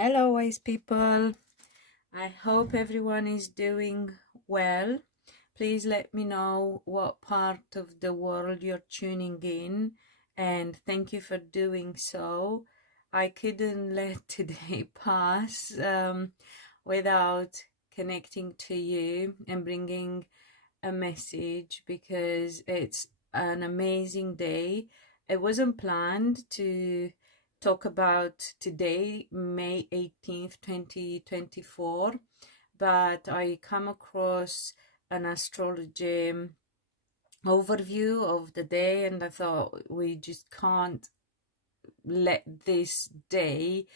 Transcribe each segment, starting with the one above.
Hello, wise people. I hope everyone is doing well. Please let me know what part of the world you're tuning in, and thank you for doing so. I couldn't let today pass without connecting to you and bringing a message, because it's an amazing day. It wasn't planned to talk about today, May 18th, 2024, but I come across an astrology overview of the day, and I thought we just can't let this day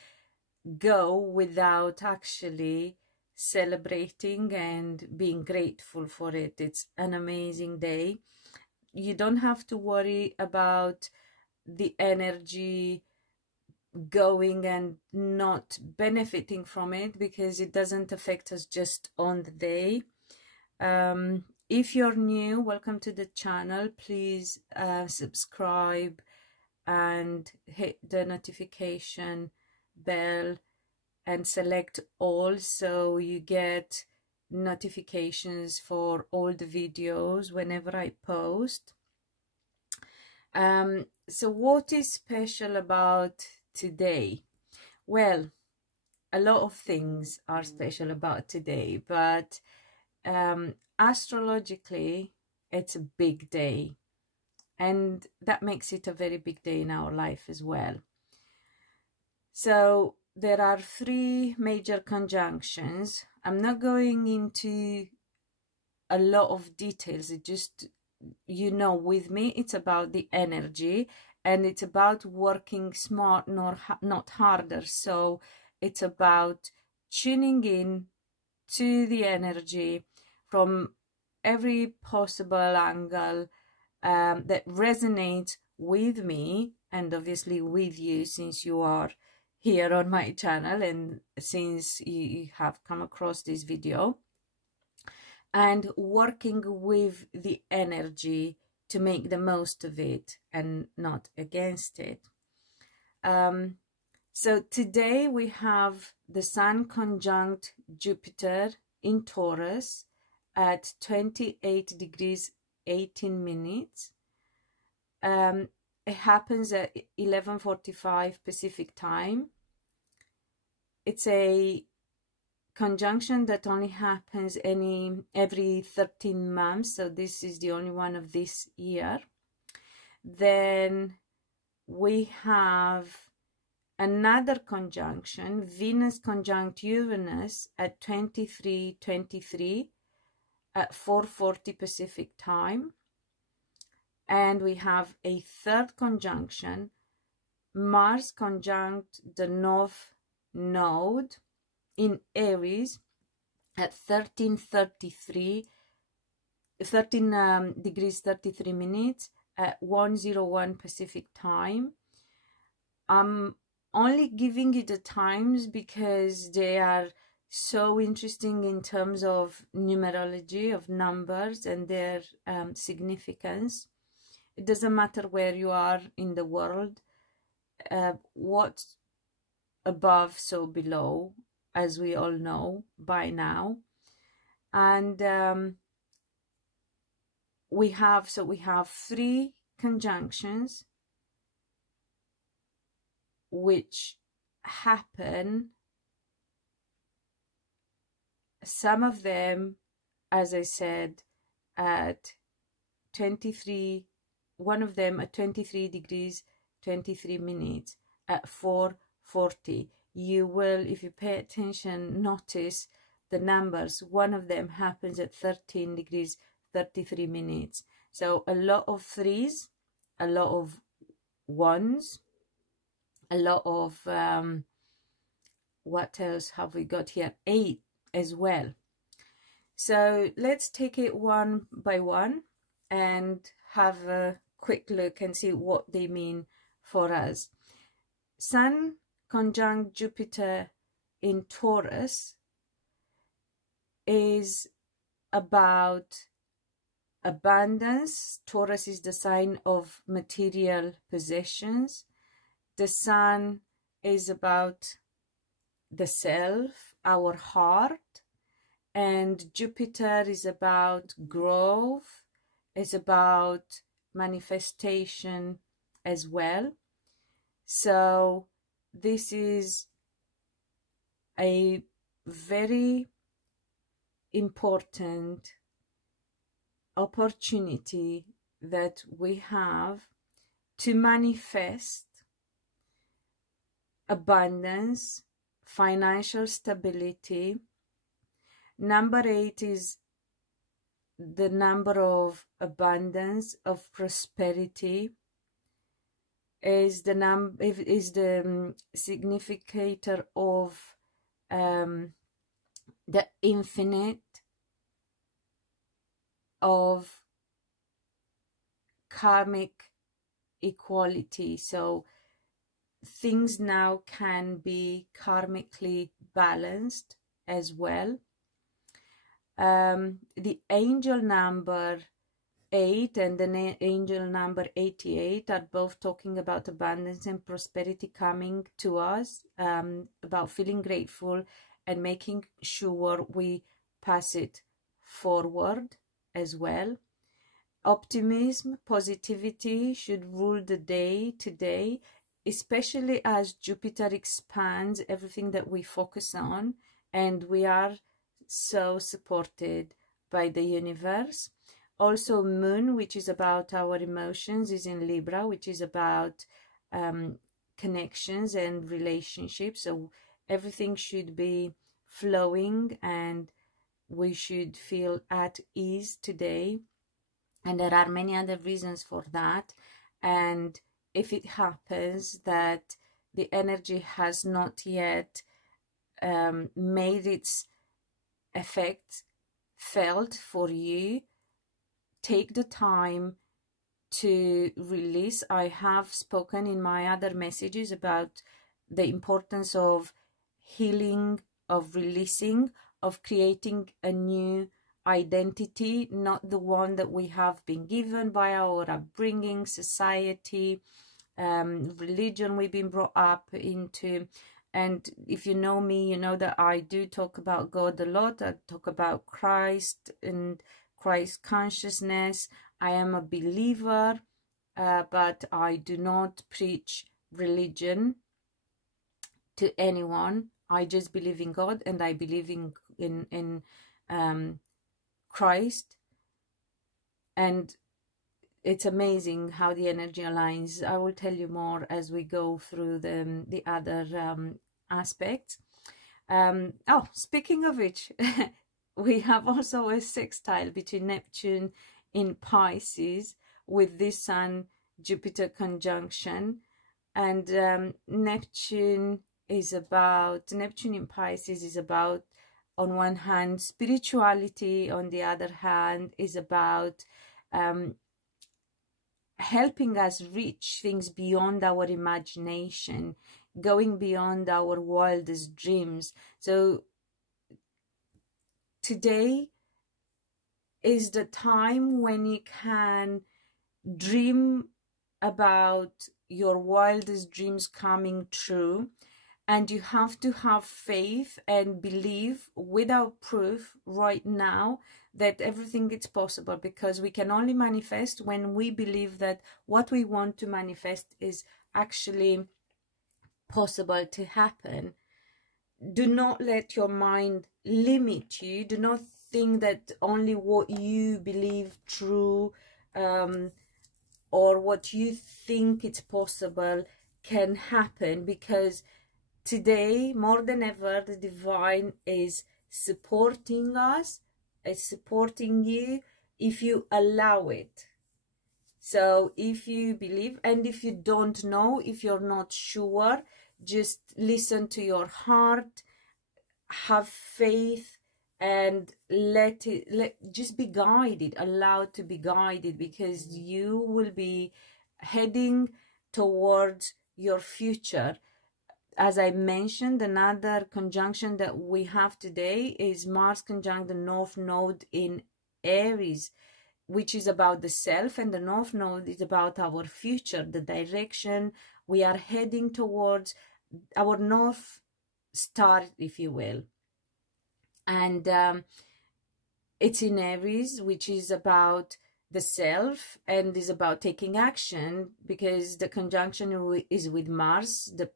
go without actually celebrating and being grateful for it. It's an amazing day. You don't have to worry about the energy going and not benefiting from it, because it doesn't affect us just on the day. If you're new, welcome to the channel. Please subscribe and hit the notification bell and select all, so you get notifications for all the videos whenever I post. So what is special about today? Well, a lot of things are special about today, but astrologically it's a big day, and that makes it a very big day in our life as well. So there are 3 major conjunctions. I'm not going into a lot of details. It just, with me, it's about the energy, and it's about working smart, not harder. So it's about tuning in to the energy from every possible angle that resonates with me, and obviously with you, since you are here on my channel and since you have come across this video, and working with the energy to make the most of it and not against it. So today we have the Sun conjunct Jupiter in Taurus at 28 degrees 18 minutes. It happens at 11:45 Pacific time. It's a conjunction that only happens every 13 months, so this is the only one of this year. Then we have another conjunction, Venus conjunct Uranus at 23:23 at 4:40 Pacific time. And we have a third conjunction, Mars conjunct the North Node in Aries at 13 degrees 33 minutes at 1:01 Pacific time. I'm only giving you the times because they are so interesting in terms of numerology, of numbers, and their significance. It doesn't matter where you are in the world. What's above, so below, as we all know by now. And we have 3 conjunctions which happen. Some of them, as I said, at 23, one of them at 23 degrees 23 minutes at 4:40. You will, if you pay attention, notice the numbers. One of them happens at 13 degrees 33 minutes. So a lot of 3s, a lot of 1s, a lot of what else have we got here? 8 as well. So let's take it one by one and have a quick look and see what they mean for us. Sun conjunct Jupiter in Taurus is about abundance. Taurus is the sign of material possessions. The Sun is about the self, our heart, and Jupiter is about growth, is about manifestation as well. So this is a very important opportunity that we have to manifest abundance, financial stability. Number 8 is the number of abundance, of prosperity, is the significator of the infinite, of karmic equality. So things now can be karmically balanced as well. The angel number 8 and the angel number 88 are both talking about abundance and prosperity coming to us, about feeling grateful and making sure we pass it forward as well. Optimism, positivity should rule the day today, especially as Jupiter expands everything that we focus on, and we are so supported by the universe. Also, Moon, which is about our emotions, is in Libra, which is about connections and relationships. So everything should be flowing and we should feel at ease today. And there are many other reasons for that. And if it happens that the energy has not yet made its effect felt for you, take the time to release. I have spoken in my other messages about the importance of healing, of releasing, of creating a new identity, not the one that we have been given by our upbringing, society, religion we've been brought up into. And if you know me, you know that I do talk about God a lot. I talk about Christ and Christ consciousness. I am a believer, but I do not preach religion to anyone. I just believe in God, and I believe in Christ. And it's amazing how the energy aligns. I will tell you more as we go through the other aspects. Oh, speaking of which, we have also a sextile between Neptune in Pisces with this Sun Jupiter conjunction, and Neptune in Pisces is about, on one hand, spirituality, on the other hand is about helping us reach things beyond our imagination, going beyond our wildest dreams. So today is the time when you can dream about your wildest dreams coming true, and you have to have faith and believe without proof right now that everything is possible, because we can only manifest when we believe that what we want to manifest is actually possible to happen. Do not let your mind limit you. Do not think that only what you believe true or what you think it's possible can happen, because today, more than ever, the divine is supporting us, is supporting you if you allow it. So if you believe, and if you don't know, if you're not sure, just listen to your heart, have faith, and just be guided, allowed to be guided, because you will be heading towards your future. As I mentioned, another conjunction that we have today is Mars conjunct the North Node in Aries, which is about the self, and the North Node is about our future, the direction we are heading towards. Our North start, if you will. And it's in Aries, which is about the self and is about taking action, because the conjunction is with Mars, the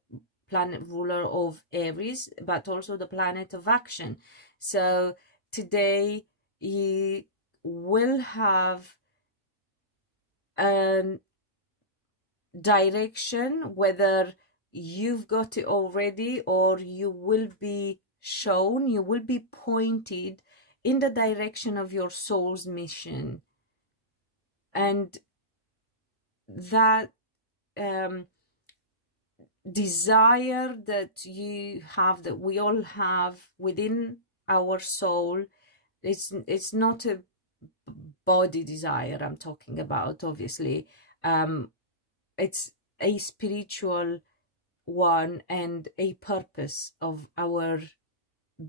planet ruler of Aries, but also the planet of action. So today you will have direction, whether you've got it already or you will be shown, you will be pointed in the direction of your soul's mission. And that desire that you have, that we all have within our soul, it's not a body desire I'm talking about, obviously. It's a spiritual one and a purpose of our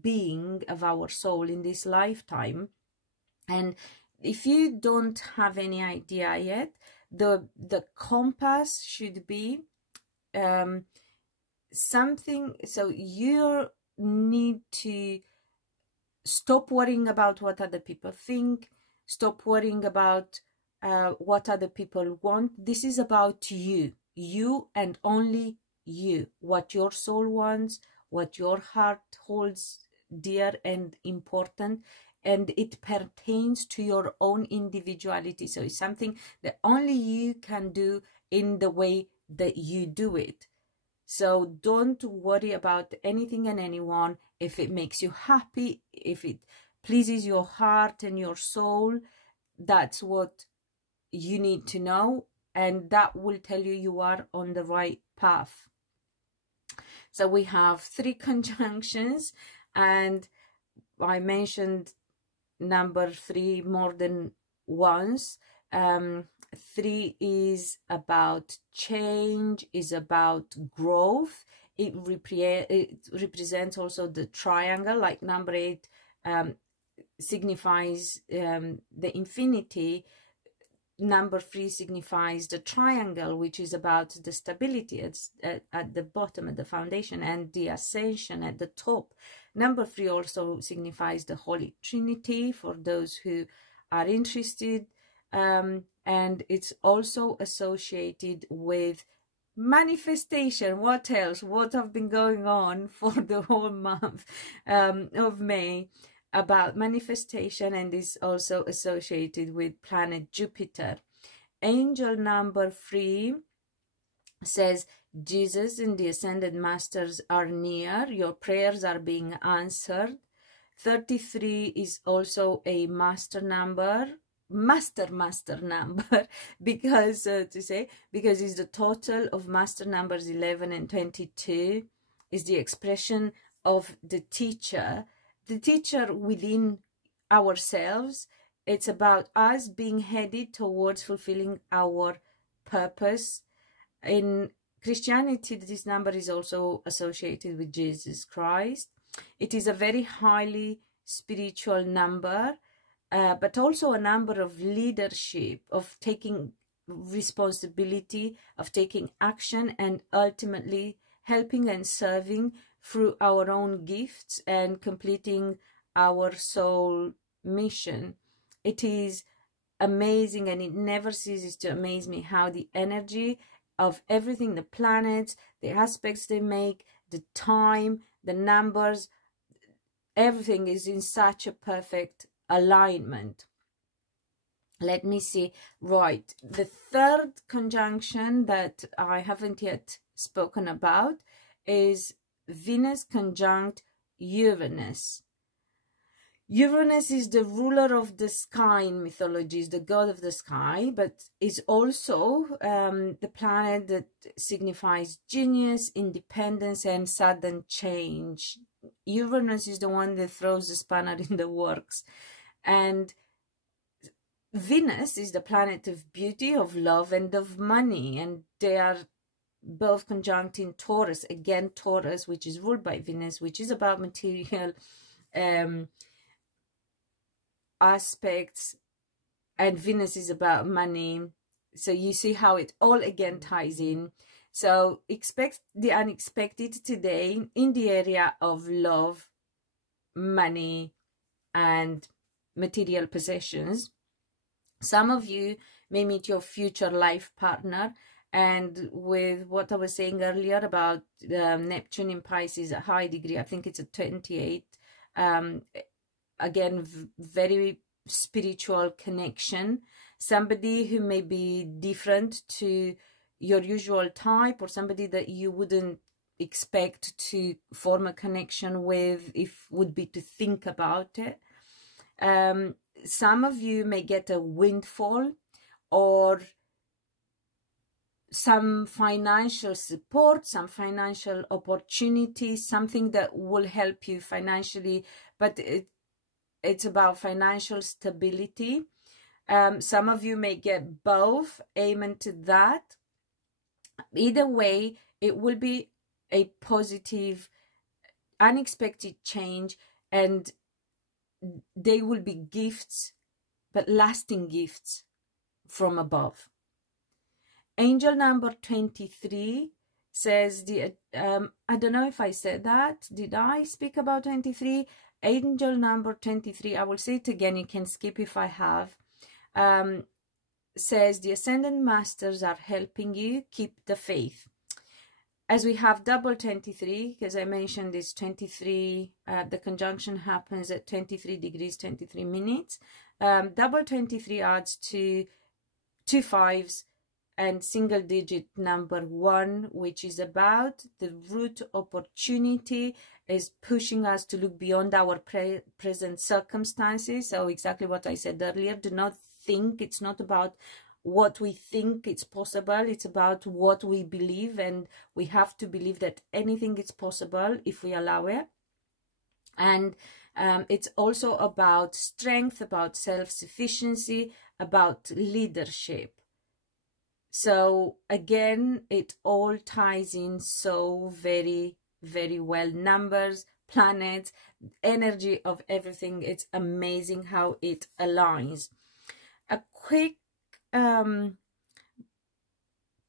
being, of our soul in this lifetime. And if you don't have any idea yet, the compass should be something, so you need to stop worrying about what other people think, stop worrying about what other people want. This is about you and only you, what your soul wants, what your heart holds dear and important, and it pertains to your own individuality. So it's something that only you can do in the way that you do it. So don't worry about anything and anyone. If it makes you happy, if it pleases your heart and your soul, that's what you need to know, and that will tell you you are on the right path. So we have 3 conjunctions, and I mentioned number 3 more than once. 3 is about change, is about growth. It represents also the triangle, like number 8 signifies the infinity. Number 3 signifies the triangle, which is about the stability at the bottom, at the foundation, and the ascension at the top. Number 3 also signifies the Holy Trinity, for those who are interested. And it's also associated with manifestation. What else? What have been going on for the whole month of May about manifestation, and is also associated with planet Jupiter. Angel number 3 says, Jesus and the Ascended Masters are near. Your prayers are being answered. 33 is also a master number, master number, because because it's the total of master numbers 11 and 22, is the expression of the teacher within ourselves. It's about us being headed towards fulfilling our purpose. In Christianity, this number is also associated with Jesus Christ. It is a very highly spiritual number, but also a number of leadership, of taking responsibility, of taking action, and ultimately helping and serving through our own gifts and completing our soul mission. It is amazing, and it never ceases to amaze me how the energy of everything, the planets, the aspects they make, the time, the numbers, everything is in such a perfect alignment. Let me see. Right, the 3rd conjunction that I haven't yet spoken about is Venus conjunct Uranus. Uranus is the ruler of the sky in mythology, is the god of the sky, but is also the planet that signifies genius, independence, and sudden change. Uranus is the one that throws the spanner in the works. And Venus is the planet of beauty, of love, and of money, and they are both conjunct in Taurus. Again, Taurus, which is ruled by Venus, which is about material aspects, and Venus is about money. So you see how it all again ties in. So expect the unexpected today in the area of love, money, and material possessions. Some of you may meet your future life partner, and with what I was saying earlier about Neptune in Pisces at high degree, I think it's a 28, again, very spiritual connection. Somebody who may be different to your usual type, or somebody that you wouldn't expect to form a connection with if would be to think about it. Some of you may get a windfall or some financial support, some financial opportunity, something that will help you financially, but it's about financial stability. Some of you may get both. Amen to that. Either way, it will be a positive, unexpected change, and they will be gifts, but lasting gifts from above. Angel number 23 says, I don't know if I said that. Did I speak about 23? Angel number 23, I will say it again, you can skip if I have. Says the Ascendant Masters are helping you keep the faith. As we have double 23, because I mentioned this 23, the conjunction happens at 23 degrees, 23 minutes. Double 23 adds to 2 5s and single digit number 1, which is about the root opportunity, is pushing us to look beyond our present circumstances. So exactly what I said earlier, do not think, it's not about what we think it's possible, it's about what we believe, and we have to believe that anything is possible if we allow it. And it's also about strength, about self-sufficiency, about leadership. So again, it all ties in so very, very well. Numbers, planets, energy of everything. It's amazing how it aligns. A quick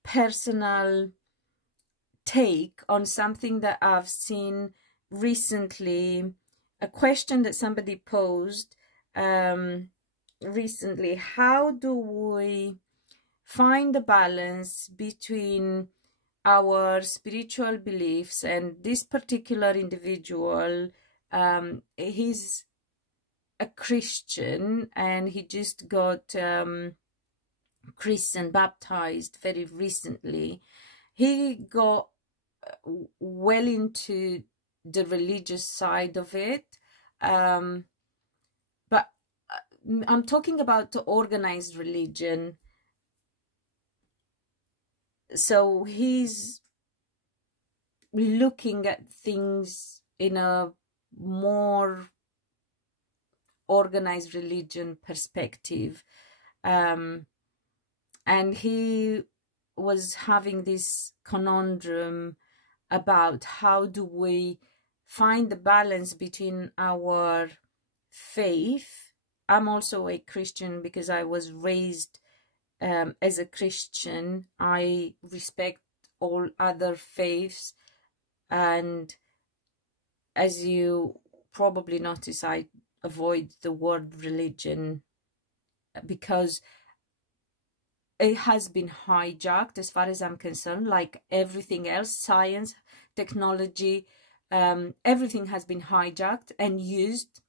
personal take on something that I've seen recently, a question that somebody posed recently. How do we find the balance between our spiritual beliefs? And this particular individual, he's a Christian, and he just got Christian baptized very recently. He got well into the religious side of it, but I'm talking about the organized religion. So he's looking at things in a more organized religion perspective, and he was having this conundrum about how do we find the balance between our faith. I'm also a Christian because I was raised as a Christian. I respect all other faiths, and as you probably notice, I avoid the word religion because it has been hijacked, as far as I'm concerned, like everything else, science, technology, everything has been hijacked and used.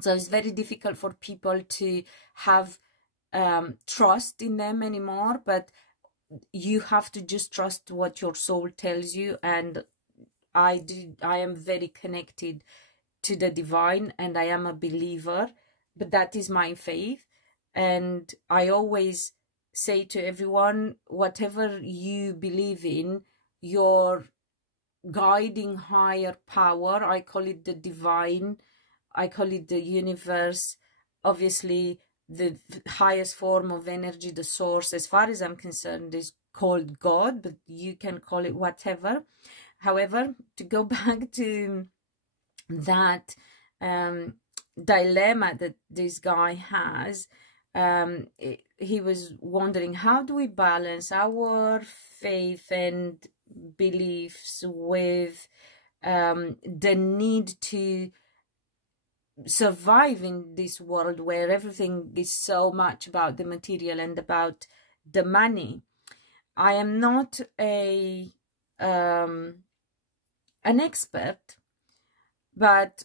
So it's very difficult for people to have trust in them anymore, but you have to just trust what your soul tells you. And I am very connected to the divine, and I am a believer, but that is my faith. And I always say to everyone, whatever you believe in, your guiding higher power, I call it the divine, I call it the universe, obviously the highest form of energy, the source, as far as I'm concerned, is called God, but you can call it whatever. However, to go back to that dilemma that this guy has, he was wondering, how do we balance our faith and beliefs with the need to survive in this world where everything is so much about the material and about the money. I am not an expert, but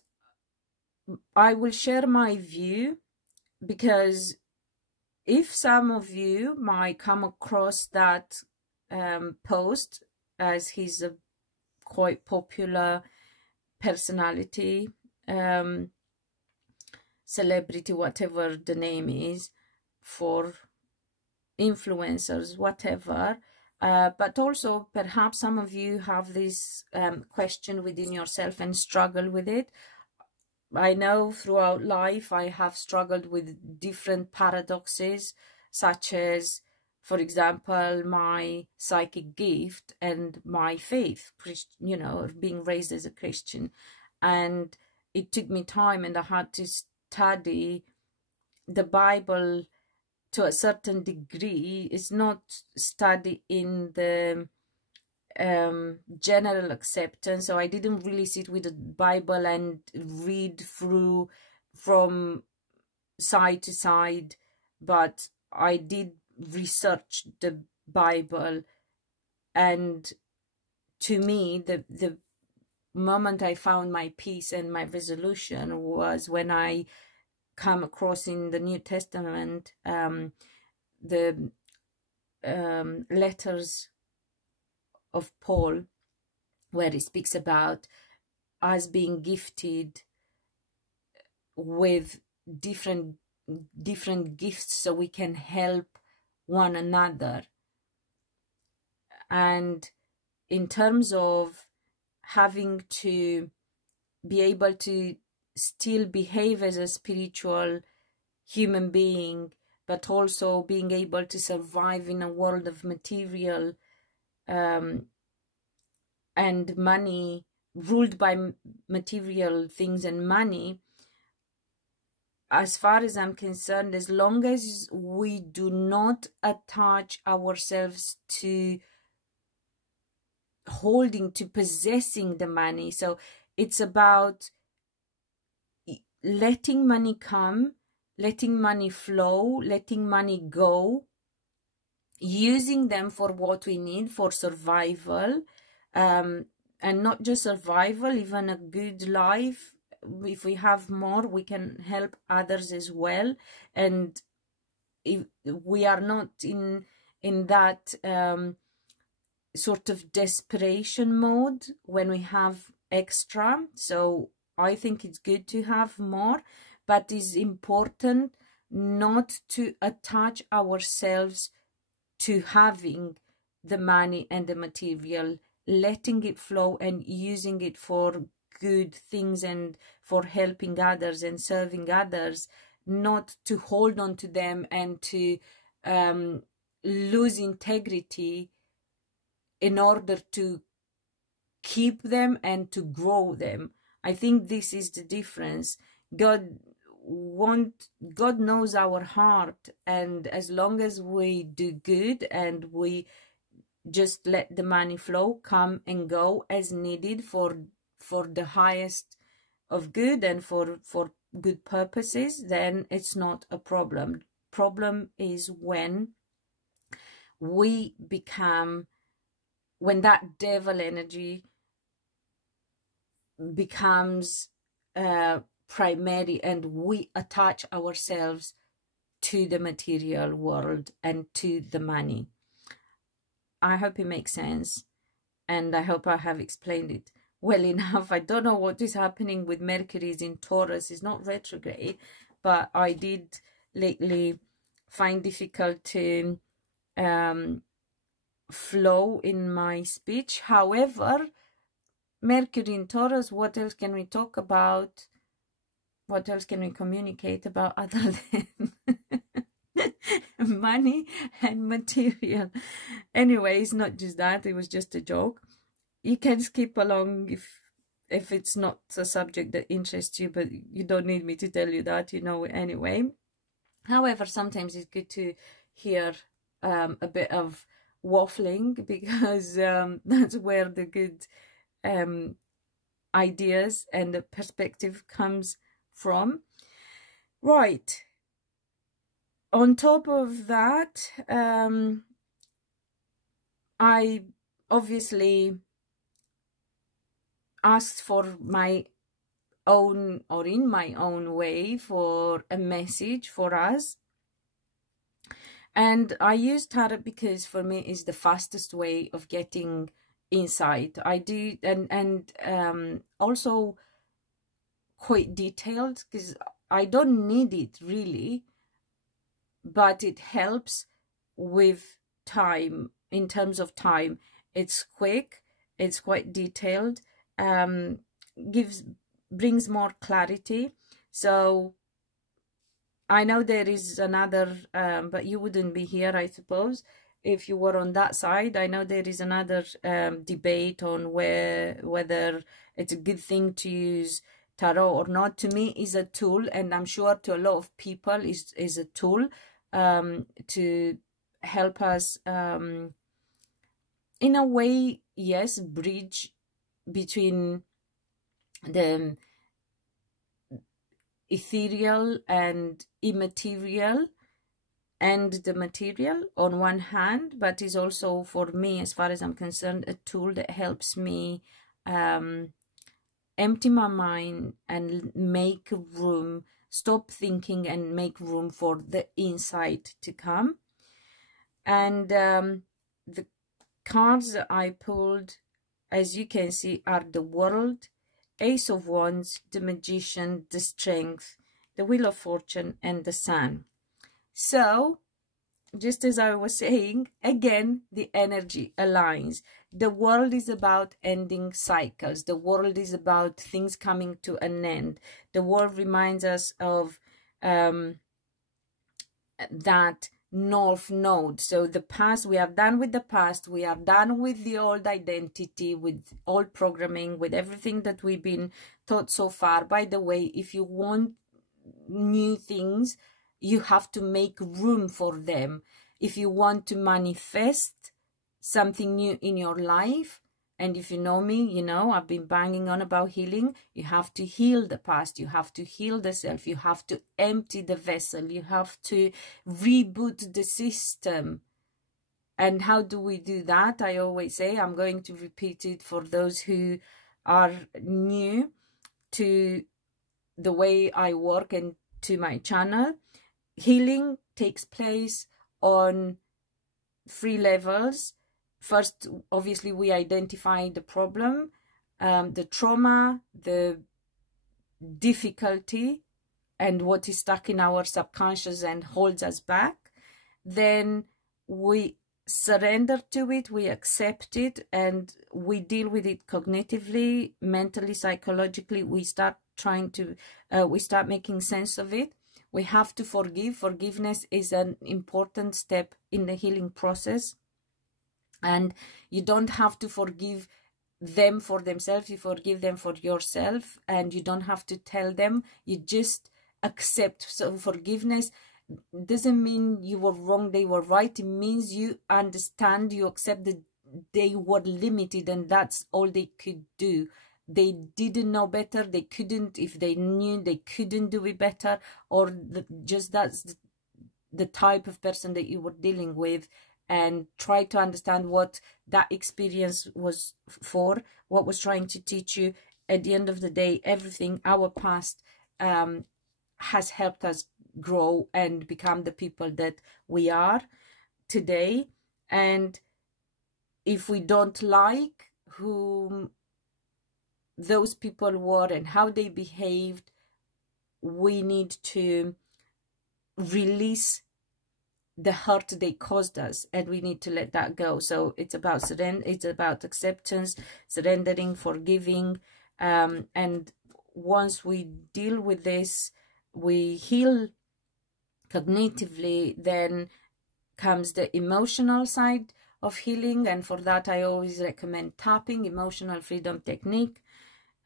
I will share my view, because if some of you might come across that post, as he's a quite popular personality, celebrity, whatever the name is for influencers, whatever, but also perhaps some of you have this question within yourself and struggle with it. I know throughout life I have struggled with different paradoxes, such as, for example, my psychic gift and my faith, you know, being raised as a Christian. And it took me time, and I had to study the Bible to a certain degree. It's not study in the general acceptance, so I didn't really sit with the Bible and read through from side to side, but I did research the Bible. And to me, the moment I found my peace and my resolution was when I come across in the New Testament the letters of Paul, where he speaks about us being gifted with different gifts so we can help one another. And in terms of having to be able to still behave as a spiritual human being, but also being able to survive in a world of material and money, ruled by material things and money, as far as I'm concerned, as long as we do not attach ourselves to holding, to possessing the money. So it's about letting money come, letting money flow, letting money go, using them for what we need for survival, and not just survival, even a good life. If we have more, we can help others as well. And if we are not in that sort of desperation mode when we have extra. So I think it's good to have more, but it's important not to attach ourselves to having the money and the material, letting it flow and using it for good things and for helping others and serving others, not to hold on to them and to lose integrity in order to keep them and to grow them. I think this is the difference. God knows our heart, and as long as we do good and we just let the money flow, come and go as needed for the highest of good and for good purposes, then it's not a problem. Problem is when we become, when that devil energy becomes primary and we attach ourselves to the material world and to the money. I hope it makes sense, and I hope I have explained it well enough. I don't know what is happening with Mercury is in Taurus. It's not retrograde, but I did lately find difficult to flow in my speech. However, Mercury in Taurus, what else can we talk about? What else can we communicate about other than money and material? Anyway, it's not just that. It was just a joke. You can skip along if it's not a subject that interests you, but you don't need me to tell you that, you know, anyway. However, sometimes it's good to hear a bit of waffling, because that's where the good ideas and the perspective comes from. Right. On top of that, I obviously asked for my own, or in my own way, for a message for us. And I use tarot because for me is the fastest way of getting insight. I do, and also quite detailed, because I don't need it really, but it helps with time. In terms of time, it's quick, it's quite detailed, brings more clarity. So I know there is another, but you wouldn't be here, I suppose, if you were on that side. I know there is another debate on whether it's a good thing to use tarot or not. To me, is a tool, and I'm sure to a lot of people is a tool to help us, in a way, yes, bridge between the ethereal and immaterial and the material on one hand, but is also, for me, as far as I'm concerned, a tool that helps me empty my mind and make room, stop thinking, and make room for the insight to come. And the cards that I pulled, as you can see, are the World, Ace of Wands, the Magician, the Strength, the Wheel of Fortune, and the Sun. So, just as I was saying, again, the energy aligns. The world is about ending cycles. The world is about things coming to an end. The world reminds us of that North Node. So the past, we are done with the past. We are done with the old identity, with old programming, with everything that we've been taught so far. By the way, if you want new things, you have to make room for them. If you want to manifest something new in your life, and if you know me, you know I've been banging on about healing. You have to heal the past. You have to heal the self. You have to empty the vessel. You have to reboot the system. And how do we do that? I always say, I'm going to repeat it for those who are new to the way I work and to my channel. Healing takes place on 3 levels. First, obviously, we identify the problem, the trauma, the difficulty, and what is stuck in our subconscious and holds us back. Then we surrender to it, we accept it, and we deal with it cognitively, mentally, psychologically. We start trying to, we start making sense of it. We have to forgive. Forgiveness is an important step in the healing process. And you don't have to forgive them for themselves. You forgive them for yourself. And you don't have to tell them. You just accept. So forgiveness doesn't mean you were wrong, they were right. It means you understand, you accept that they were limited and that's all they could do. They didn't know better. They couldn't, if they knew, they couldn't do it better. Or just that's the type of person that you were dealing with. And try to understand what that experience was for, what was trying to teach you. At the end of the day, everything, our past has helped us grow and become the people that we are today. And if we don't like who those people were and how they behaved, we need to release the hurt they caused us, and we need to let that go. So it's about surrender, it's about acceptance, surrendering, forgiving, and once we deal with this, we heal cognitively, then comes the emotional side of healing. And for that, I always recommend tapping, emotional freedom technique.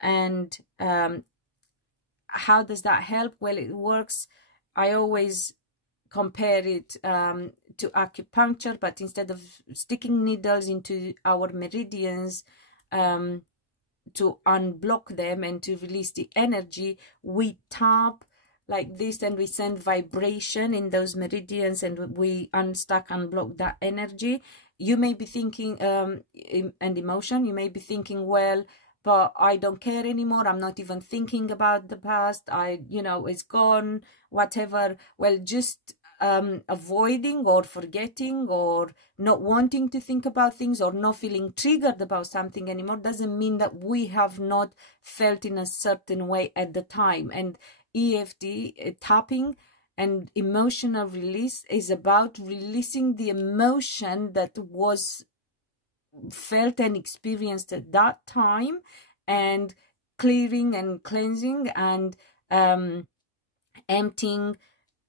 And how does that help? Well, it works. I always compare it to acupuncture, but instead of sticking needles into our meridians to unblock them and to release the energy, we tap like this and we send vibration in those meridians and we unblock that energy. You may be thinking, and emotion, you may be thinking, well, but I don't care anymore. I'm not even thinking about the past. It's gone, whatever. Well, just avoiding or forgetting or not wanting to think about things or not feeling triggered about something anymore doesn't mean that we have not felt in a certain way at the time. And EFT, tapping and emotional release, is about releasing the emotion that was felt and experienced at that time, and clearing and cleansing and emptying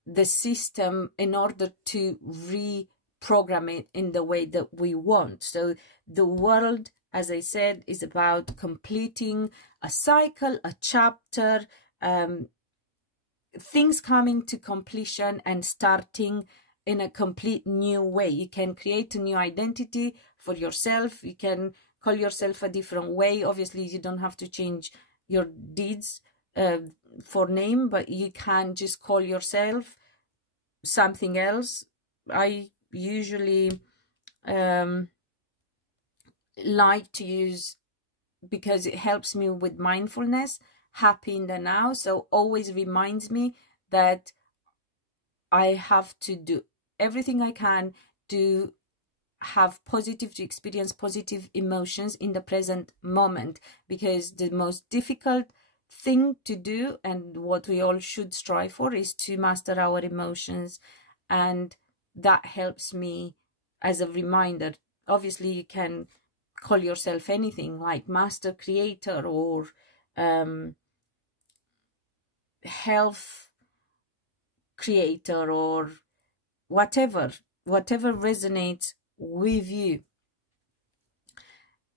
the system in order to reprogram it in the way that we want. So the world, as I said, is about completing a cycle, a chapter, things coming to completion and starting in a complete new way. You can create a new identity for yourself. You can call yourself a different way. Obviously, you don't have to change your deeds for name, but you can just call yourself something else. I usually like to use, because it helps me with mindfulness, happy in the now. So always reminds me that I have to do everything I can to experience positive emotions in the present moment, because the most difficult thing to do, and what we all should strive for, is to master our emotions. And that helps me as a reminder. Obviously, you can call yourself anything, like master creator or health creator, or whatever resonates with you.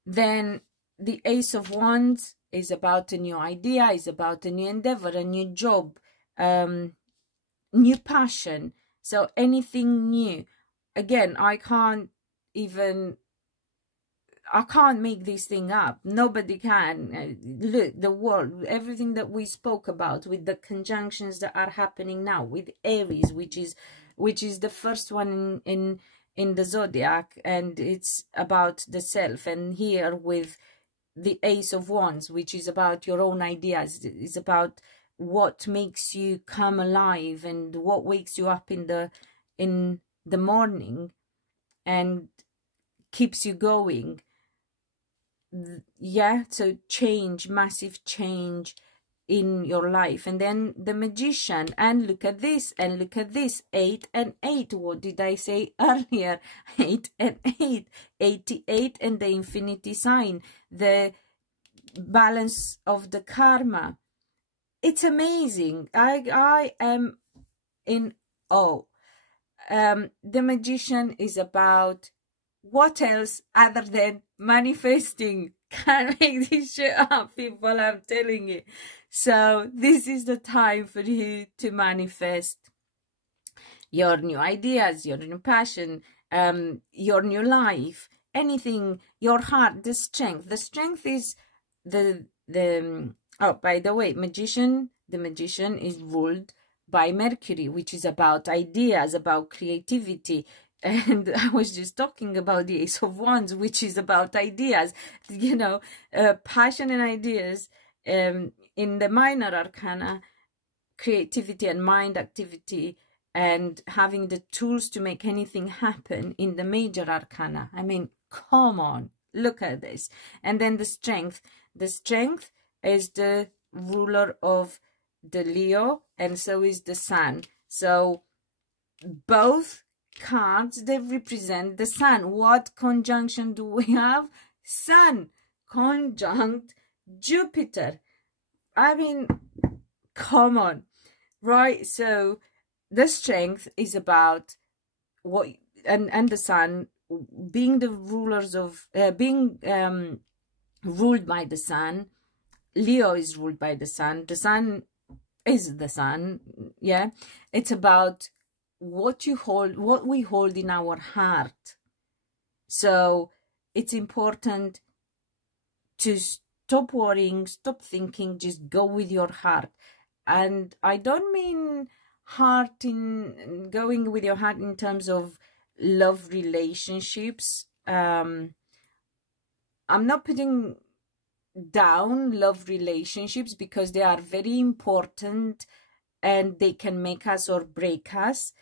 Then the Ace of Wands is about a new idea, is about a new endeavor, a new job, new passion. So anything new. Again, I can't make this thing up. Nobody can. Look, the world, everything that we spoke about with the conjunctions that are happening now with Aries, which is the first one in the zodiac, and it's about the self. And here with the Ace of Wands, which is about your own ideas, it's about what makes you come alive and what wakes you up in the morning and keeps you going. Yeah, so change, massive change in your life. And then the Magician, and look at this, and look at this, 8 and 8. What did I say earlier? 8 and 8, 88, and the infinity sign, the balance of the karma. It's amazing. I am in awe. The Magician is about what else other than manifesting? Can't make this shit up, people, I'm telling you. So this is the time for you to manifest your new ideas, your new passion, your new life, anything, your heart, the strength. The strength is oh, by the way, the Magician is ruled by Mercury, which is about ideas, about creativity. And I was just talking about the Ace of Wands, which is about ideas, passion and ideas. In the minor arcana, creativity and mind activity, and having the tools to make anything happen in the major arcana. I mean, come on, look at this. And then the strength. The strength is the ruler of the Leo, and so is the Sun. So both cards, they represent the Sun. What conjunction do we have? Sun conjunct Jupiter. I mean, come on, right? So the strength is about what, and the Sun being the rulers of being ruled by the Sun. Leo is ruled by the Sun. The Sun is the Sun. Yeah, it's about what we hold in our heart. So it's important to stop worrying, stop thinking, just go with your heart. And I don't mean going with your heart in terms of love relationships. I'm not putting down love relationships, because they are very important and they can make us or break us.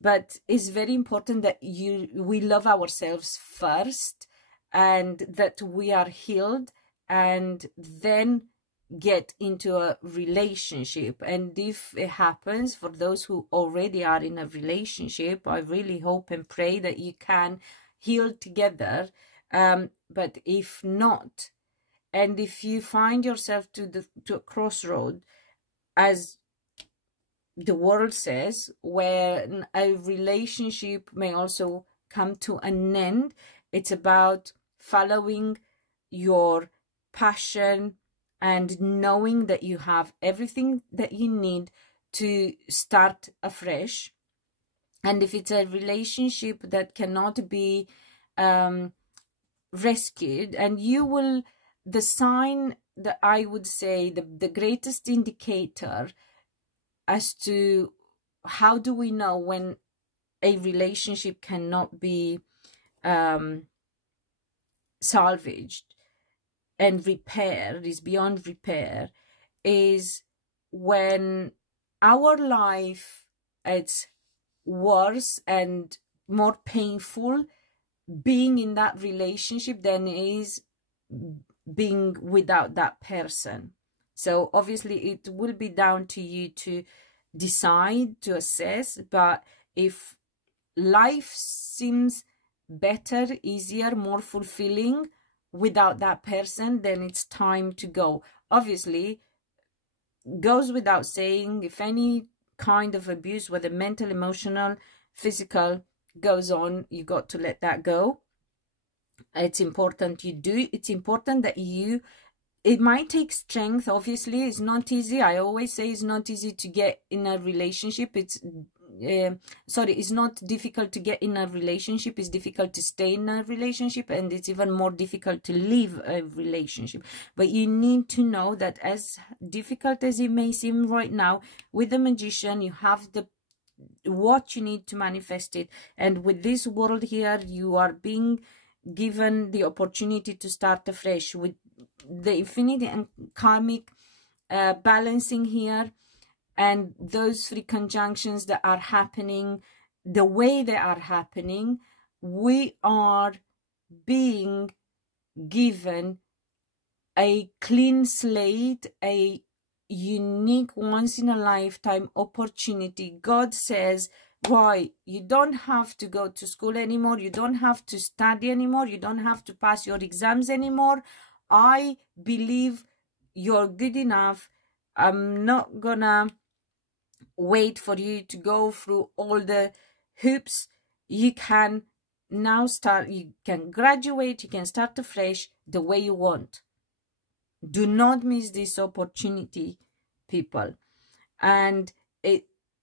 But it's very important that we love ourselves first, and that we are healed, and then get into a relationship. And if it happens, for those who already are in a relationship, I really hope and pray that you can heal together. But if not, and if you find yourself to a crossroad, as the world says, where a relationship may also come to an end, it's about following your passion and knowing that you have everything that you need to start afresh. And if it's a relationship that cannot be rescued, and the sign that I would say the greatest indicator as to how do we know when a relationship cannot be salvaged and repaired, is beyond repair, is when our life it's worse and more painful being in that relationship than it is being without that person. So obviously it will be down to you to decide, to assess. But if life seems better, easier, more fulfilling without that person, then it's time to go. Obviously, goes without saying, if any kind of abuse, whether mental, emotional, physical, goes on, you got to let that go. It's important you do. It's important that it might take strength. Obviously, it's not easy. I always say it's not easy to get in a relationship. It's not difficult to get in a relationship. It's difficult to stay in a relationship, and it's even more difficult to leave a relationship. But you need to know that, as difficult as it may seem right now, with the magician, you have what you need to manifest it. And with this world here, you are being given the opportunity to start afresh with the infinity and karmic balancing here. And those three conjunctions that are happening, the way they are happening, we are being given a clean slate, a unique once-in-a-lifetime opportunity. God says, right, you don't have to go to school anymore. You don't have to study anymore. You don't have to pass your exams anymore. I believe you're good enough. I'm not gonna wait for you to go through all the hoops. You can now start, you can graduate, you can start afresh the way you want. Do not miss this opportunity, people. And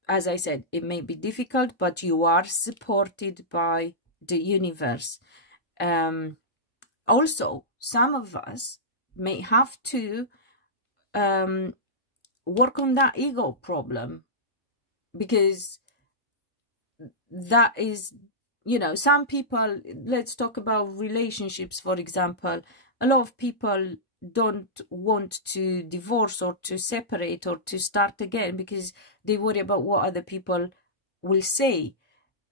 as I said, it may be difficult, but you are supported by the universe. Also, some of us may have to work on that ego problem, because that is, some people, let's talk about relationships, for example. A lot of people don't want to divorce or to separate or to start again because they worry about what other people will say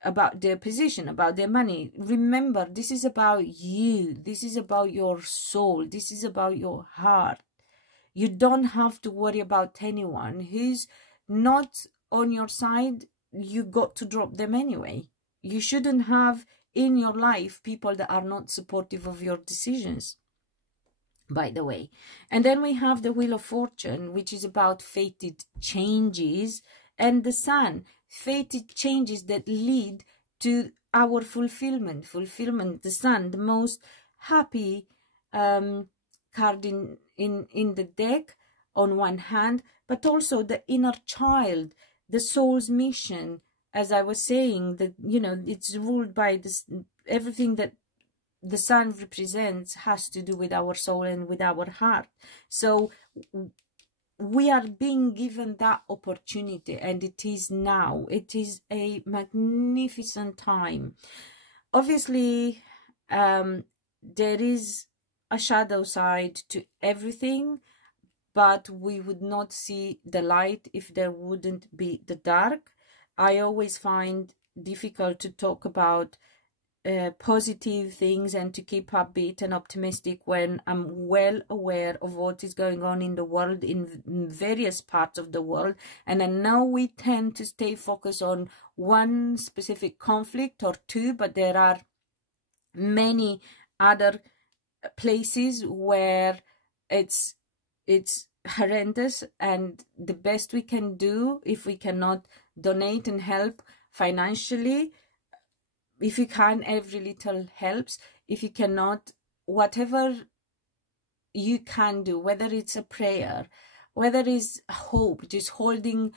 about their position, about their money. Remember, this is about you. This is about your soul. This is about your heart. You don't have to worry about anyone who's not on your side. You got to drop them anyway. You shouldn't have in your life people that are not supportive of your decisions, by the way. And then we have the Wheel of Fortune, which is about fated changes, and the Sun, fated changes that lead to our fulfillment. The Sun, the most happy card in the deck on one hand, but also the inner child, the soul's mission, as I was saying, that, you know, it's ruled by this, everything that the sun represents has to do with our soul and with our heart. So we are being given that opportunity, and it is now. It is a magnificent time. Obviously, there is a shadow side to everything, but we would not see the light if there wouldn't be the dark. I always find difficult to talk about positive things and to keep upbeat and optimistic when I'm well aware of what is going on in the world, in various parts of the world. And I know we tend to stay focused on one specific conflict or two, but there are many other places where it's horrendous, and the best we can do, if we cannot donate and help financially, if you can, every little helps. If you cannot, whatever you can do, whether it's a prayer, whether it's hope, just holding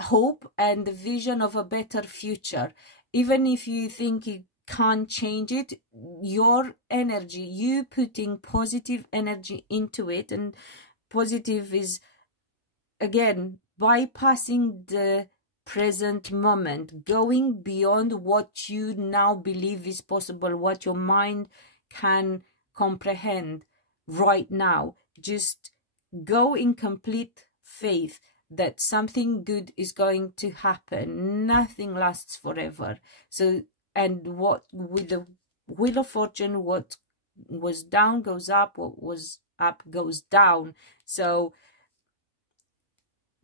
hope and the vision of a better future, even if you think you can't change it, your energy, you putting positive energy into it, and positive is, again, bypassing the present moment, going beyond what you now believe is possible, what your mind can comprehend right now. Just go in complete faith that something good is going to happen. Nothing lasts forever. So, and what with the wheel of fortune, what was down goes up, what was up goes down. So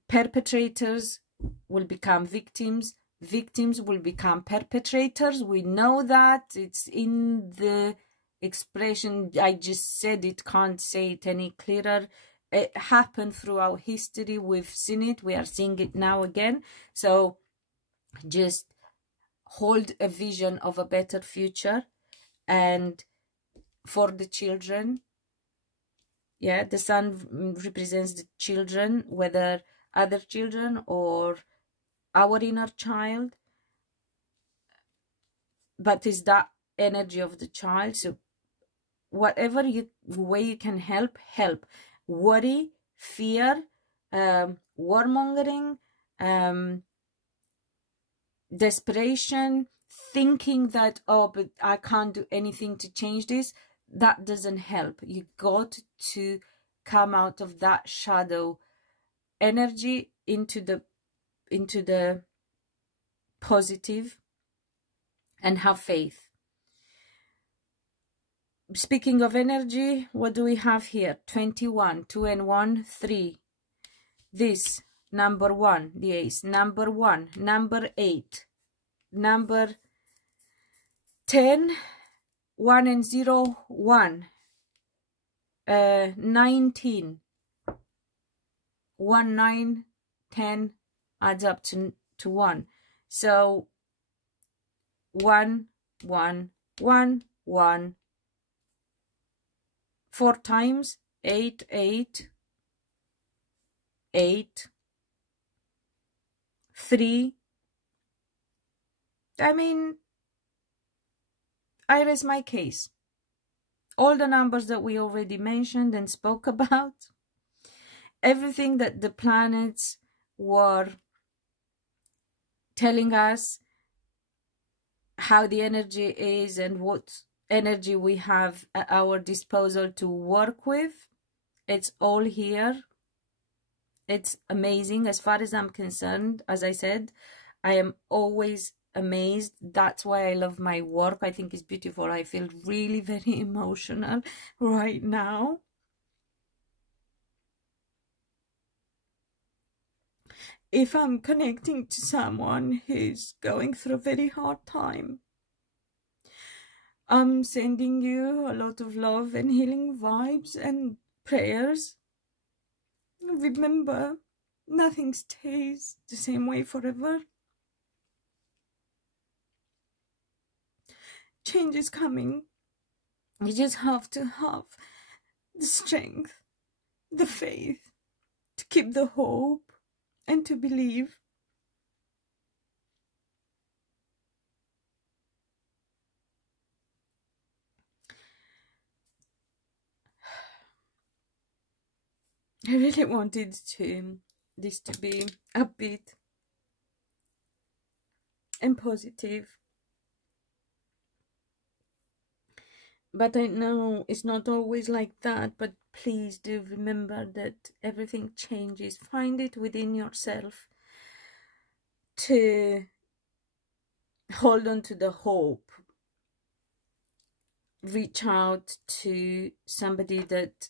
perpetrators will become victims, victims will become perpetrators. We know that, it's in the expression. I just said it, can't say it any clearer. It happened throughout history. We've seen it, we are seeing it now again. So just hold a vision of a better future, and for the children, yeah, the sun represents the children, whether other children or our inner child, but it's that energy of the child. So whatever way you can help. Worry, fear, warmongering, desperation, thinking that, oh, but I can't do anything to change this, that doesn't help. You got to come out of that shadow energy into the positive and have faith. Speaking of energy, what do we have here? 21, 2 and 1, 3. This, number 1, the ace, number 1, number 8, number 10, 1 and 0, 1, 19, 1, 9, 10 adds up to 1. So 1, 1, 1, 1, 4 times, 8, 8, 8, 3. I mean, I raise my case. All the numbers that we already mentioned and spoke about, everything that the planets were telling us, how the energy is and what energy we have at our disposal to work with, it's all here. It's amazing as far as I'm concerned. As I said, I am always amazed. That's why I love my work. I think it's beautiful. I feel really very emotional right now. If I'm connecting to someone who's going through a very hard time, I'm sending you a lot of love and healing vibes and prayers. Remember, nothing stays the same way forever. Change is coming. You just have to have the strength, the faith, to keep the hope and to believe. I really wanted this to be upbeat and positive, but I know it's not always like that. But please do remember that everything changes. Find it within yourself to hold on to the hope. Reach out to somebody that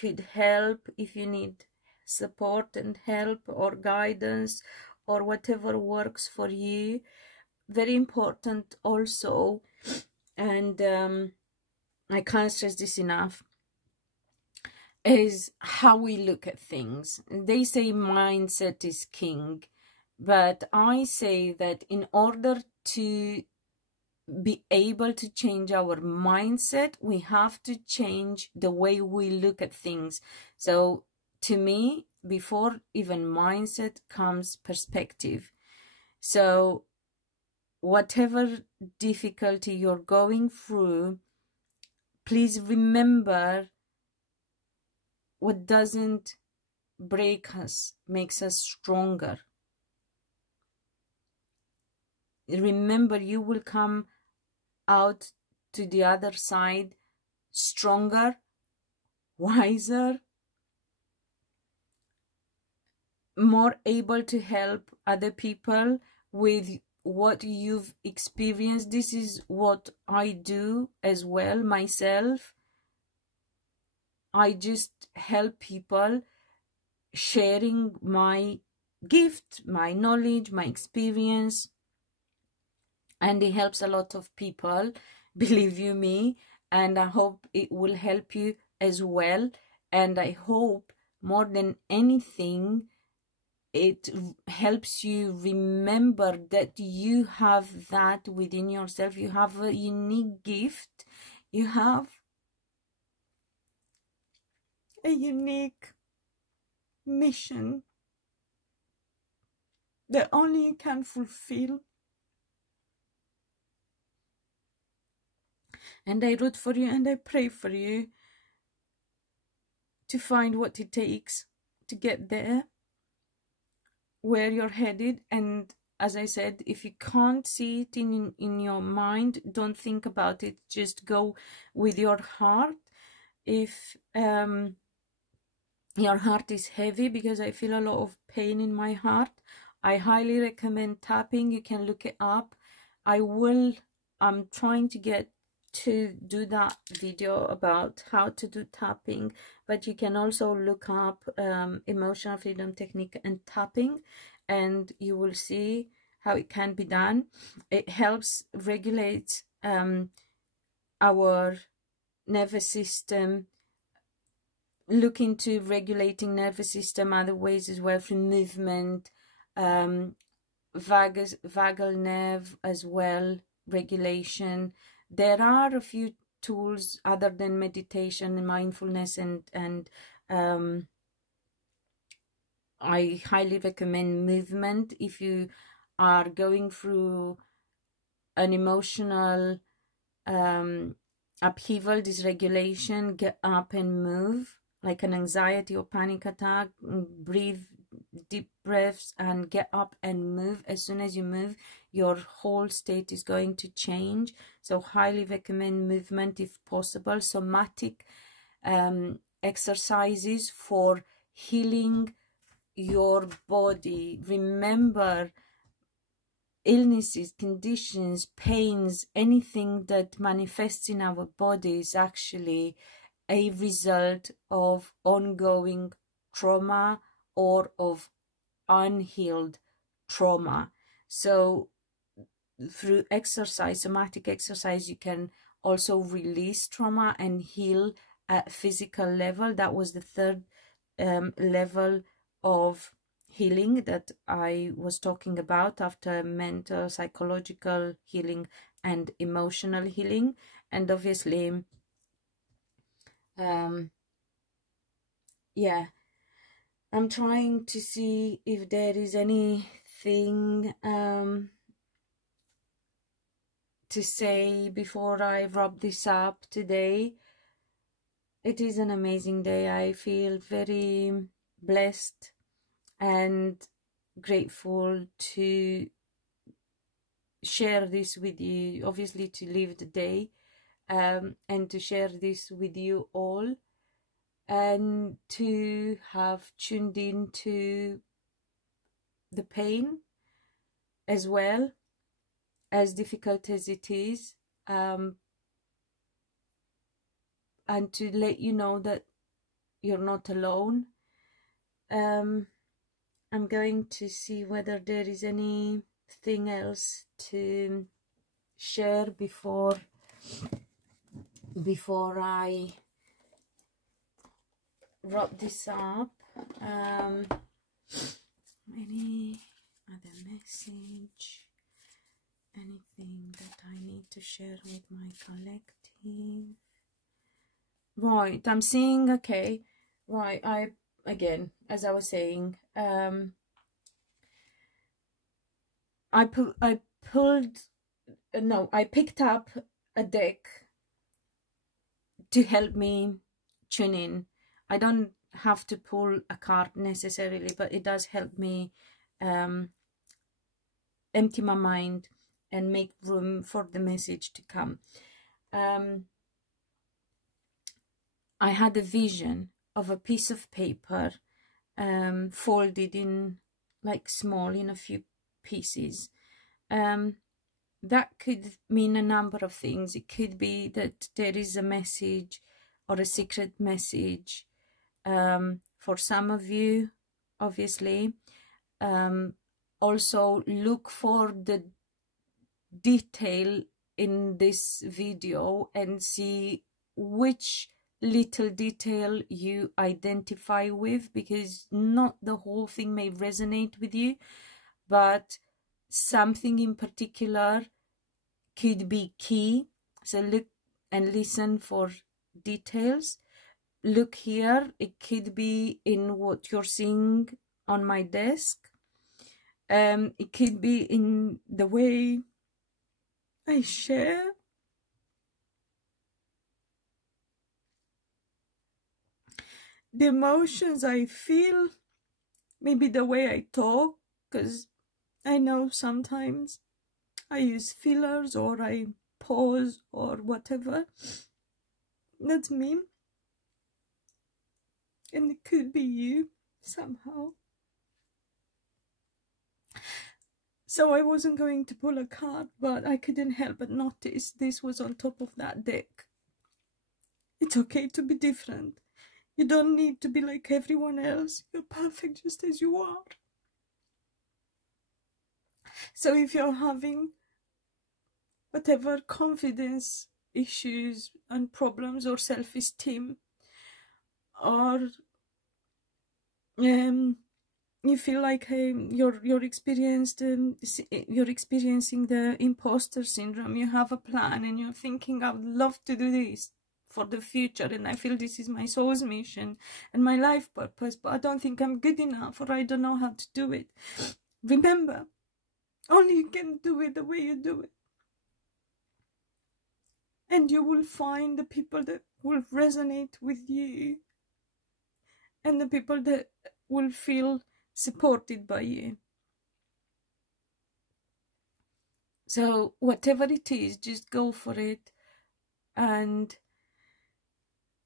could help if you need support and help or guidance or whatever works for you. Very important also, and I can't stress this enough, is how we look at things. They say mindset is king, but I say that in order to be able to change our mindset, we have to change the way we look at things. So to me, before even mindset comes perspective. So whatever difficulty you're going through, please remember what doesn't break us makes us stronger. Remember, you will come out to the other side stronger, wiser, more able to help other people with what you've experienced. This is what I do as well myself. I just help people, sharing my gift, my knowledge, my experience, and it helps a lot of people, believe you me, and I hope it will help you as well. And I hope more than anything it helps you remember that you have that within yourself. You have a unique gift, you have a unique mission that only you can fulfill. And I root for you and I pray for you to find what it takes to get there, where you're headed. And as I said, if you can't see it in your mind, don't think about it. Just go with your heart. If your heart is heavy, because I feel a lot of pain in my heart, I highly recommend tapping. You can look it up. I'm trying to get to do that video about how to do tapping, but you can also look up emotional freedom technique and tapping, and you will see how it can be done. It helps regulate our nervous system. Look into regulating nervous system other ways as well, through movement, vagus nerve as well, regulation. There are a few tools other than meditation and mindfulness, and I highly recommend movement. If you are going through an emotional upheaval, dysregulation, get up and move. Like an anxiety or panic attack, breathe deep breaths and get up and move. As soon as you move, your whole state is going to change. So highly recommend movement if possible. Somatic exercises for healing your body. Remember, illnesses, conditions, pains, anything that manifests in our body is actually a result of ongoing trauma or of unhealed trauma. So through exercise, somatic exercise, you can also release trauma and heal at physical level. That was the third level of healing that I was talking about, after mental, psychological healing and emotional healing. And obviously yeah, I'm trying to see if there is anything to say before I wrap this up today. it is an amazing day. I feel very blessed and grateful to share this with you, obviously to live the day, and to share this with you all, and to have tuned into the pain as well, as difficult as it is, and to let you know that you're not alone. I'm going to see whether there is anything else to share before I wrap this up. Any other message, anything that I need to share with my collective? Right, I'm seeing, okay, right, again, as I was saying, I picked up a deck to help me tune in. I don't have to pull a card necessarily, but it does help me empty my mind and make room for the message to come. I had a vision of a piece of paper folded in like small in a few pieces. That could mean a number of things. It could be that there is a message or a secret message for some of you, obviously. Also look for the detail in this video and see which little detail you identify with, because not the whole thing may resonate with you, but something in particular could be key. So look and listen for details. Look here, it could be in what you're seeing on my desk. It could be in the way I share. The emotions I feel, maybe the way I talk, because I know sometimes I use fillers or I pause or whatever. That's me. And it could be you somehow. So I wasn't going to pull a card, but I couldn't help but notice this was on top of that deck. It's okay to be different. You don't need to be like everyone else. You're perfect just as you are. So if you're having whatever confidence issues and problems or self-esteem, or you feel like you're experiencing the imposter syndrome, you have a plan and you're thinking, I would love to do this for the future, and I feel this is my soul's mission and my life purpose, but I don't think I'm good enough, or I don't know how to do it. Remember, only you can do it the way you do it. And you will find the people that will resonate with you and the people that will feel supported by you. So whatever it is, just go for it. And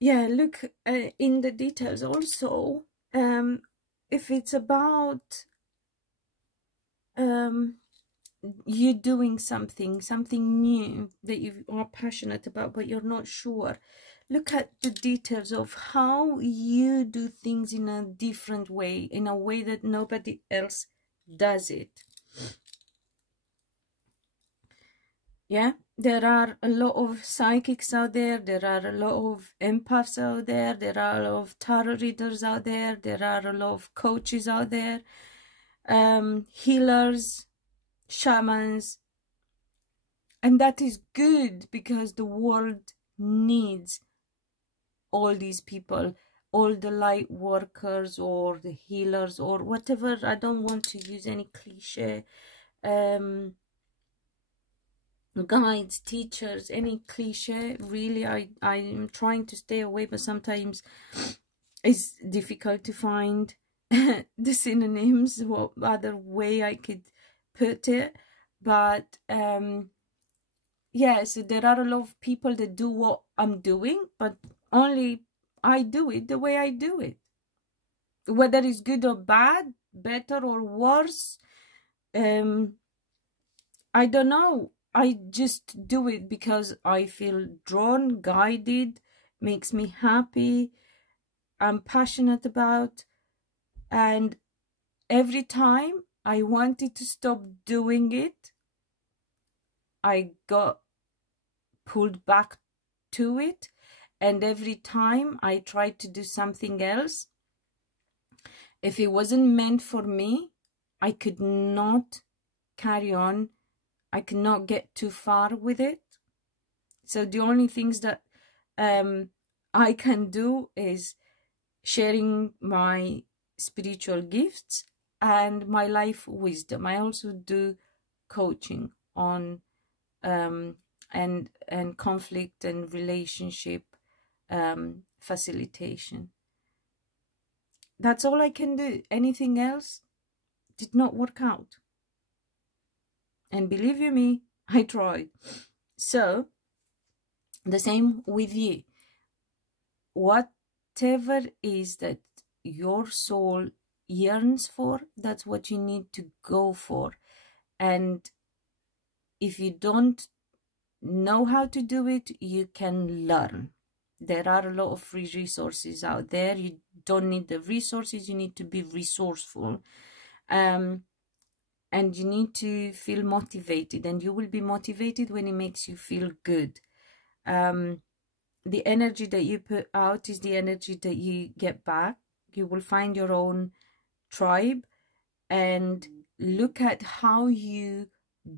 yeah, look in the details also. If it's about you doing something new that you are passionate about but you're not sure, look at the details of how you do things in a different way, in a way that nobody else does it. Yeah, there are a lot of psychics out there, there are a lot of empaths out there, there are a lot of tarot readers out there, there are a lot of coaches out there, healers, shamans, and that is good because the world needs all these people, all the light workers or the healers or whatever. I don't want to use any cliche guides, teachers, any cliche. Really, I'm trying to stay away, but sometimes it's difficult to find the synonyms, what other way I could put it. But yeah, so there are a lot of people that do what I'm doing, but only I do it the way I do it. Whether it's good or bad, better or worse, I don't know. I just do it because I feel drawn, guided, makes me happy, I'm passionate about. And every time I wanted to stop doing it, I got pulled back to it. And every time I tried to do something else, if it wasn't meant for me, I could not carry on. I could not get too far with it. So the only things that I can do is sharing my spiritual gifts and my life wisdom. I also do coaching on and conflict and relationship facilitation. That's all I can do. Anything else did not work out. And believe you me, I tried. So the same with you. Whatever is that your soul yearns for, that's what you need to go for. And if you don't know how to do it, you can learn. There are a lot of free resources out there. You don't need the resources, you need to be resourceful. And you need to feel motivated, and you will be motivated when it makes you feel good. The energy that you put out is the energy that you get back. You will find your own tribe, and look at how you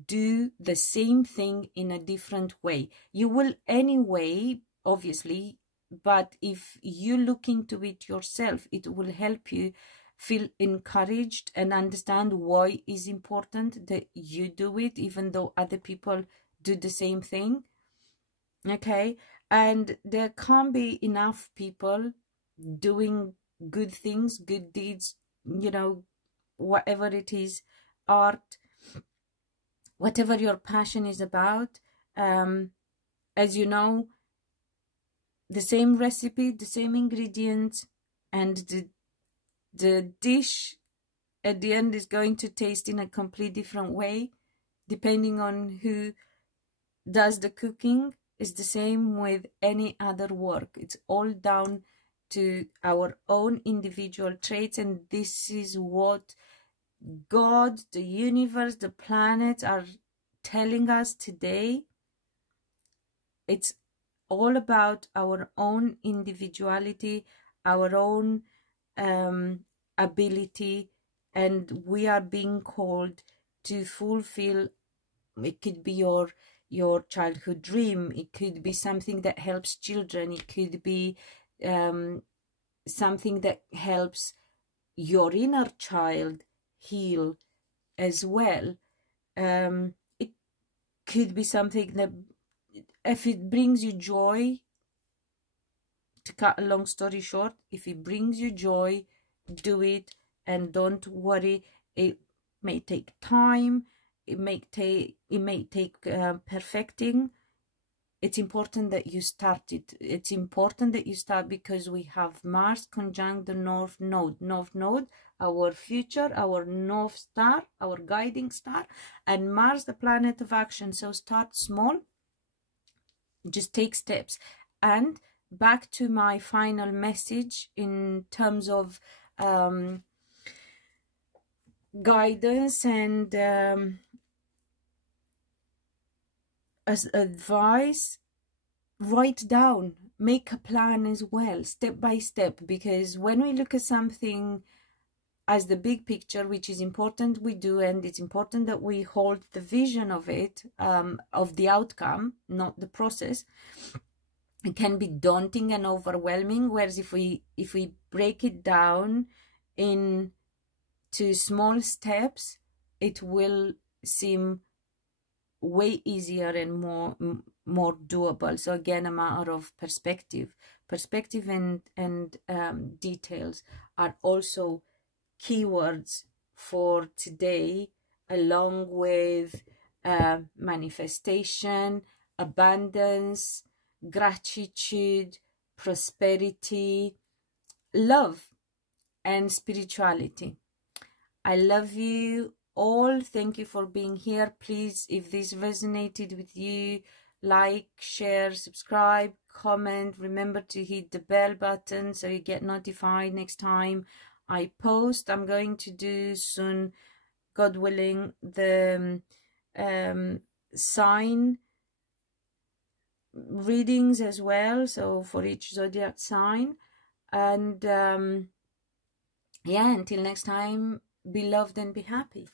do the same thing in a different way. You will anyway, obviously, but if you look into it yourself, it will help you feel encouraged and understand why it's important that you do it, even though other people do the same thing. Okay, and there can't be enough people doing good things, good deeds, you know, whatever it is, art, whatever your passion is about. As you know, the same recipe, the same ingredients, and the dish at the end is going to taste in a completely different way depending on who does the cooking. Is the same with any other work. It's all down to our own individual traits, and this is what God, the universe, the planets are telling us today. It's all about our own individuality, our own ability, and we are being called to fulfill. It could be your childhood dream, it could be something that helps children, it could be something that helps your inner child heal as well. It could be something that, if it brings you joy, to cut a long story short, if it brings you joy, do it, and don't worry. It may take time, it may take perfecting. It's important that you start it. It's important that you start, because we have Mars conjunct the North Node, our future, our North Star, our guiding star, and Mars, the planet of action. So start small, just take steps. And back to my final message in terms of guidance and as advice, write down, make a plan as well, step by step, because when we look at something as the big picture, which is important, we do, and it's important that we hold the vision of it, of the outcome, not the process. It can be daunting and overwhelming, whereas if we break it down into small steps, it will seem way easier and more doable. So again, a matter of perspective. Perspective and details are also keywords for today, along with manifestation, abundance, gratitude, prosperity, love, and spirituality. I love you all. Thank you for being here. Please, if this resonated with you, like, share, subscribe, comment. Remember to hit the bell button so you get notified next time I post. I'm going to do soon, God willing, the sign readings as well, so for each zodiac sign. And yeah, until next time, be loved and be happy.